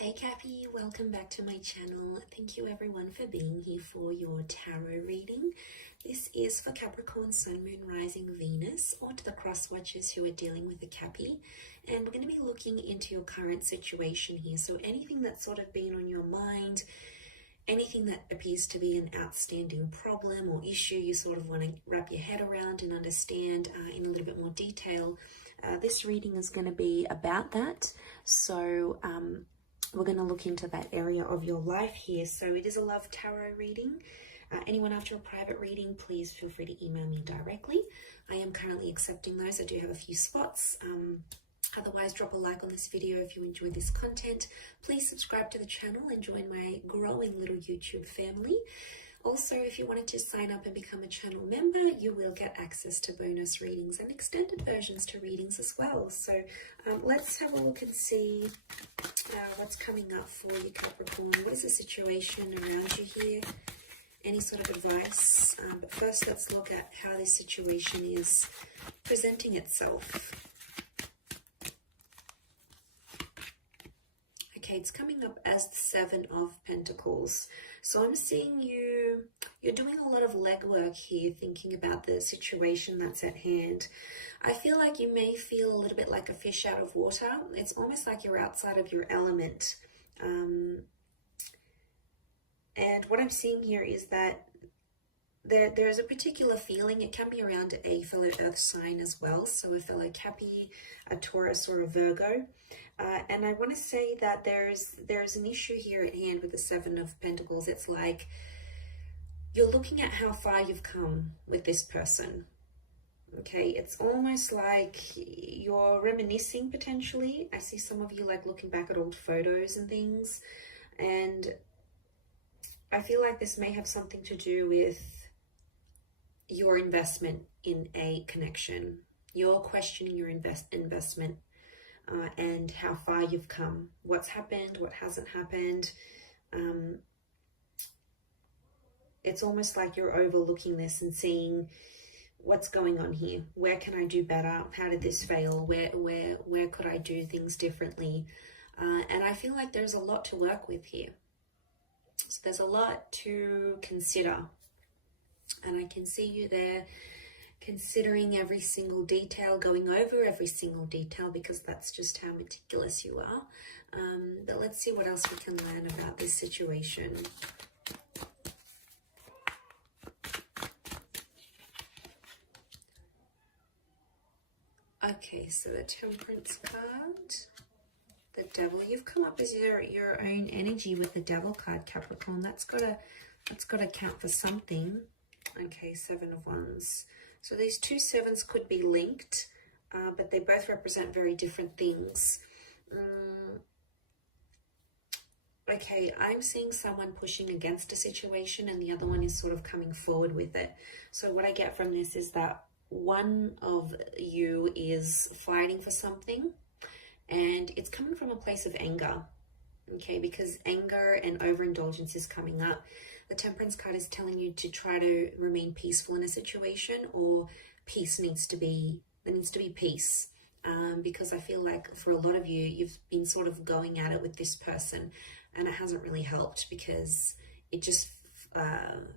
Hey Cappy, welcome back to my channel. Thank you everyone for being here for your tarot reading. This is for Capricorn, Sun, Moon, Rising, Venus, or to the cross watchers who are dealing with a Cappy. And we're going to be looking into your current situation here. So anything that's sort of been on your mind, anything that appears to be an outstanding problem or issue you sort of want to wrap your head around and understand in a little bit more detail. This reading is going to be about that. So we're going to look into that area of your life here. So it is a love tarot reading. Anyone after a private reading, please feel free to email me directly. I am currently accepting those. I do have a few spots. Otherwise, drop a like on this video if you enjoy this content. Please subscribe to the channel and join my growing little YouTube family. Also, if you wanted to sign up and become a channel member, you will get access to bonus readings and extended versions to readings as well. So let's have a look and see what's coming up for you, Capricorn. What is the situation around you here? Any sort of advice? But first, let's look at how this situation is presenting itself. Okay, it's coming up as the Seven of Pentacles. So I'm seeing you're doing a lot of legwork here, thinking about the situation that's at hand. I feel like you may feel a little bit like a fish out of water. It's almost like you're outside of your element. And what I'm seeing here is that there's a particular feeling. It can be around a fellow earth sign as well. So a fellow Cappy, a Taurus, or a Virgo. And I want to say that there's an issue here at hand with the Seven of Pentacles. It's like you're looking at how far you've come with this person. Okay, it's almost like you're reminiscing potentially. I see some of you like looking back at old photos and things. And I feel like this may have something to do with your investment in a connection. You're questioning your investment. And how far you've come, what's happened, what hasn't happened. It's almost like you're overlooking this and seeing what's going on here. Where can I do better? How did this fail? Where could I do things differently? And I feel like there's a lot to work with here. So there's a lot to consider. And I can see you there considering every single detail, going over every single detail, because that's just how meticulous you are. But let's see what else we can learn about this situation. Okay, so the Temperance card, the Devil. You've come up as your own energy with the Devil card, Capricorn. That's gotta count for something. Okay, Seven of Wands. So these two sevens could be linked, but they both represent very different things. Okay, I'm seeing someone pushing against a situation and the other one is sort of coming forward with it. So what I get from this is that one of you is fighting for something and it's coming from a place of anger. Okay, because anger and overindulgence is coming up. The Temperance card is telling you to try to remain peaceful in a situation, or there needs to be peace. Because I feel like for a lot of you, you've been sort of going at it with this person and it hasn't really helped because it just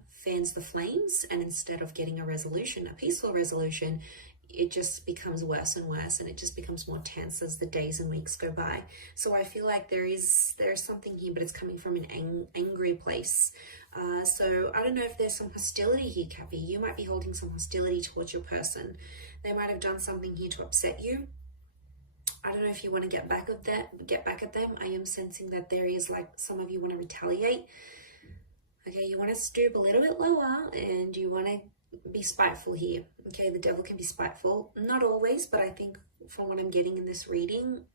fans the flames, and instead of getting a resolution, a peaceful resolution, it just becomes worse and worse, and it just becomes more tense as the days and weeks go by. So I feel like there's something here, but it's coming from an angry place. So I don't know if there's some hostility here, Cappy. You might be holding some hostility towards your person. They might have done something here to upset you. I don't know if you want to get back at them. I am sensing that there is like some of you want to retaliate. Okay, you want to stoop a little bit lower and you want to be spiteful here. Okay, the Devil can be spiteful. Not always, but I think from what I'm getting in this reading,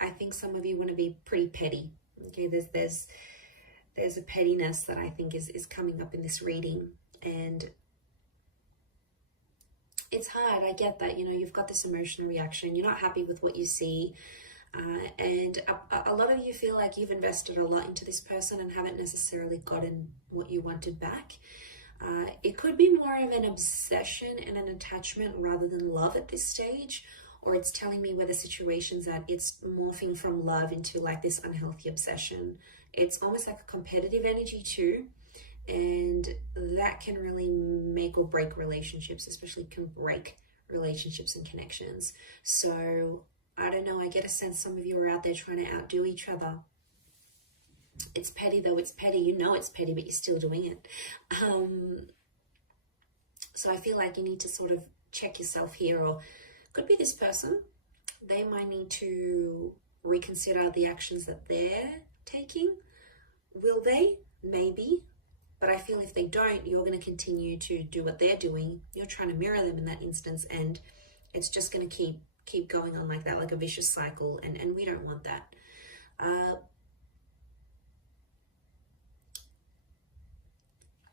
I think some of you want to be pretty petty. Okay, there's a pettiness that I think is coming up in this reading, and it's hard. I get that, you've got this emotional reaction. You're not happy with what you see. And a lot of you feel like you've invested a lot into this person and haven't necessarily gotten what you wanted back. It could be more of an obsession and an attachment rather than love at this stage, or it's telling me where the situation's at. It's morphing from love into like this unhealthy obsession. It's almost like a competitive energy too, and that can really make or break relationships, especially can break relationships and connections. So I don't know, I get a sense some of you are out there trying to outdo each other. It's petty though, it's petty, you know it's petty, but you're still doing it. So I feel like you need to sort of check yourself here, or could be this person. They might need to reconsider the actions that they're taking. Will they? Maybe. But I feel if they don't, you're going to continue to do what they're doing. You're trying to mirror them in that instance, and it's just going to keep going on like that, like a vicious cycle, and we don't want that.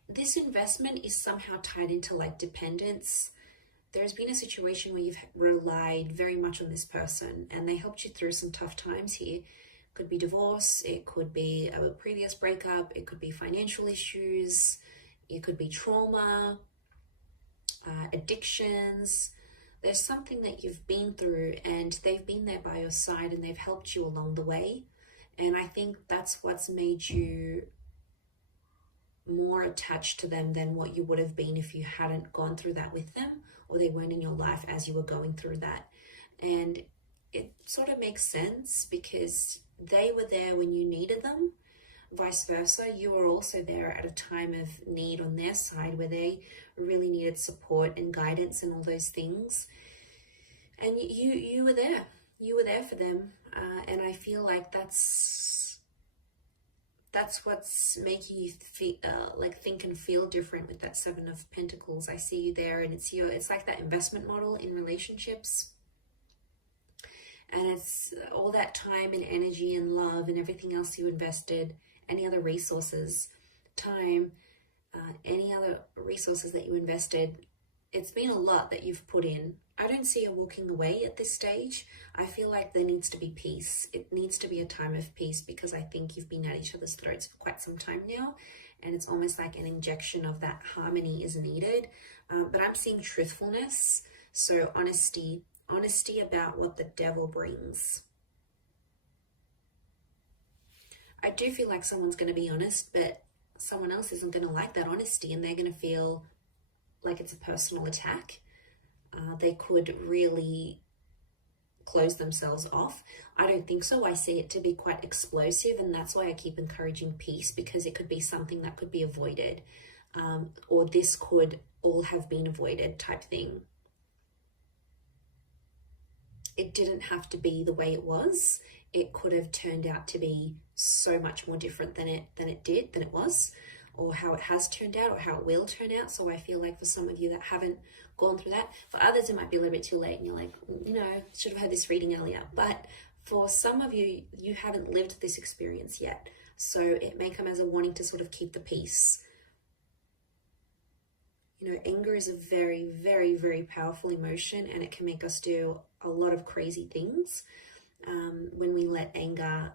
This investment is somehow tied into like dependence. There's been a situation where you've relied very much on this person and they helped you through some tough times here. Could be divorce, it could be a previous breakup, it could be financial issues, it could be trauma, addictions. There's something that you've been through and they've been there by your side and they've helped you along the way. And I think that's what's made you more attached to them than what you would have been if you hadn't gone through that with them, or they weren't in your life as you were going through that. And it sort of makes sense because they were there when you needed them. Vice versa, you were also there at a time of need on their side where they really needed support and guidance and all those things. And you were there. You were there for them. And I feel like that's what's making you feel, like think and feel different with that Seven of Pentacles. I see you there, and it's like that investment model in relationships. And it's all that time and energy and love and everything else you invested, any other resources, time, any other resources that you invested. It's been a lot that you've put in. I don't see you walking away at this stage. I feel like there needs to be peace. It needs to be a time of peace because I think you've been at each other's throats for quite some time now. And it's almost like an injection of that harmony is needed. But I'm seeing truthfulness. So honesty about what the devil brings. I do feel like someone's going to be honest, but someone else isn't going to like that honesty and they're going to feel like it's a personal attack. They could really close themselves off. I don't think so. I see it to be quite explosive, and that's why I keep encouraging peace, because it could be something that could be avoided, or this could all have been avoided type thing. It didn't have to be the way it was. It could have turned out to be so much more different than it was, or how it has turned out, or how it will turn out. So I feel like for some of you that haven't gone through that, for others it might be a little bit too late and you're like, should have had this reading earlier. But for some of you, you haven't lived this experience yet. So it may come as a warning to sort of keep the peace. Anger is a very, very, very powerful emotion, and it can make us do a lot of crazy things when we let anger,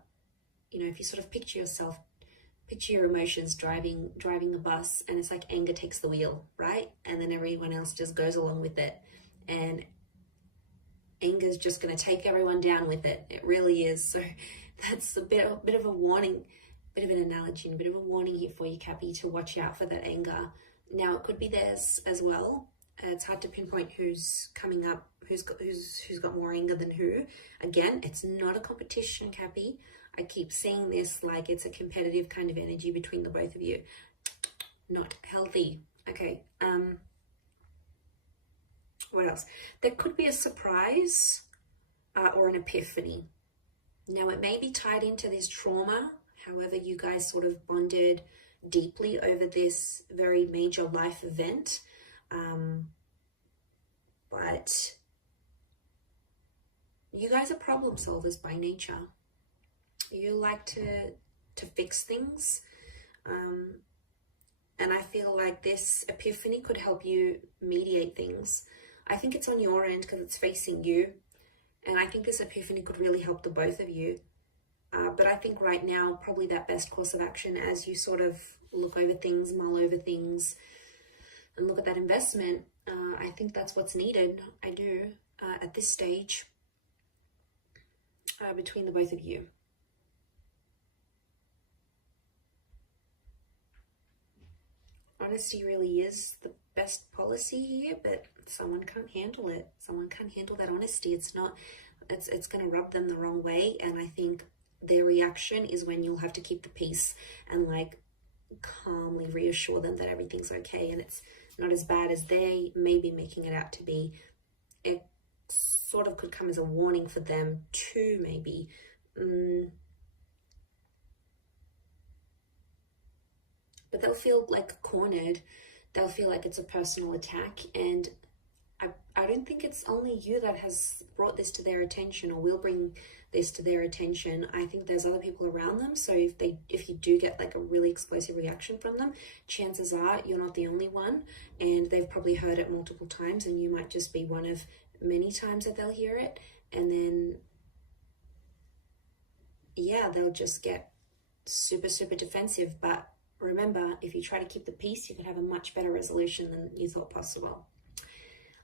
if you sort of picture your emotions driving the bus, and it's like anger takes the wheel, right? And then everyone else just goes along with it. And anger is just going to take everyone down with it. It really is. So that's a bit of a warning, bit of an analogy, and a bit of a warning here for you, Cappy, to watch out for that anger. Now, it could be theirs as well. It's hard to pinpoint who's coming up, who's got more anger than who. Again, it's not a competition, Cappy. I keep seeing this like it's a competitive kind of energy between the both of you. Not healthy. Okay. What else? There could be a surprise or an epiphany. Now, it may be tied into this trauma. However, you guys sort of bonded deeply over this very major life event. But you guys are problem solvers by nature. You like to fix things. And I feel like this epiphany could help you mediate things. I think it's on your end because it's facing you. And I think this epiphany could really help the both of you. But I think right now, probably that best course of action as you sort of look over things, mull over things, and look at that investment, I think that's what's needed. I do. at this stage between the both of you. Honesty really is the best policy here, but someone can't handle it. Someone can't handle that honesty. It's going to rub them the wrong way, and I think their reaction is when you'll have to keep the peace and like calmly reassure them that everything's okay and it's not as bad as they may be making it out to be. It sort of could come as a warning for them too, maybe. But they'll feel like cornered. They'll feel like it's a personal attack, and I don't think it's only you that has brought this to their attention or will bring this to their attention. I think there's other people around them. So if you do get like a really explosive reaction from them, chances are you're not the only one, and they've probably heard it multiple times, and you might just be one of many times that they'll hear it. And then, yeah, they'll just get super, super defensive. But remember, if you try to keep the peace, you can have a much better resolution than you thought possible.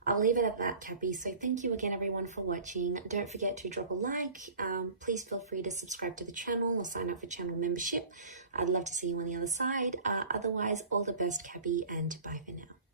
I'll leave it at that, Cappy. So thank you again, everyone, for watching. Don't forget to drop a like. Please feel free to subscribe to the channel or sign up for channel membership. I'd love to see you on the other side. Otherwise, all the best, Cappy, and bye for now.